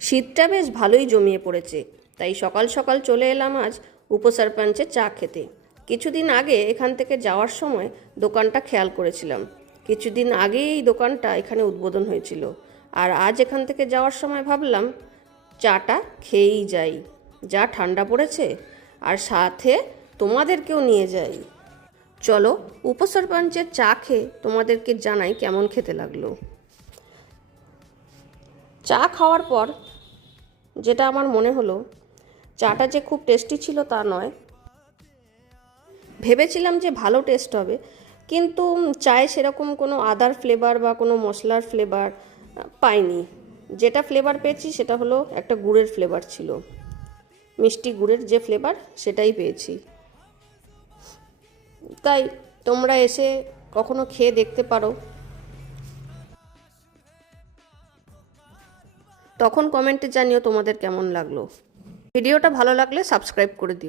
শীতটা বেশ ভালোই জমিয়ে পড়েছে, তাই সকাল সকাল চলে এলাম আজ উপসরপঞ্চে চা খেতে। কিছুদিন আগে এখান থেকে যাওয়ার সময় দোকানটা খেয়াল করেছিলাম। কিছুদিন আগে এই দোকানটা এখানে উদ্বোধন হয়েছিল, আর আজ এখান থেকে যাওয়ার সময় ভাবলাম চাটা খেয়েই যাই, যা ঠান্ডা পড়েছে, আর সাথে তোমাদেরকেও নিয়ে যাই। চলো উপসরপঞ্চের চা খেয়ে তোমাদেরকে জানাই কেমন খেতে লাগলো। চা খাওয়ার পর যেটা আমার মনে হলো, চাটা যে খুব টেস্টি ছিল তা নয়। ভেবেছিলাম যে ভালো টেস্ট হবে, কিন্তু চায়ে সেরকম কোনো আদার ফ্লেভার বা কোনো মশলার ফ্লেভার পাইনি। যেটা ফ্লেভার পেয়েছি সেটা হলো একটা গুড়ের ফ্লেভার ছিল, মিষ্টি গুড়ের যে ফ্লেভার সেটাই পেয়েছি। তাই তোমরা এসে কখনো খেয়ে দেখতে পারো, তখন কমেন্টে জানিও তোমাদের কেমন লাগলো। ভিডিওটা ভালো লাগলে সাবস্ক্রাইব করে দিও।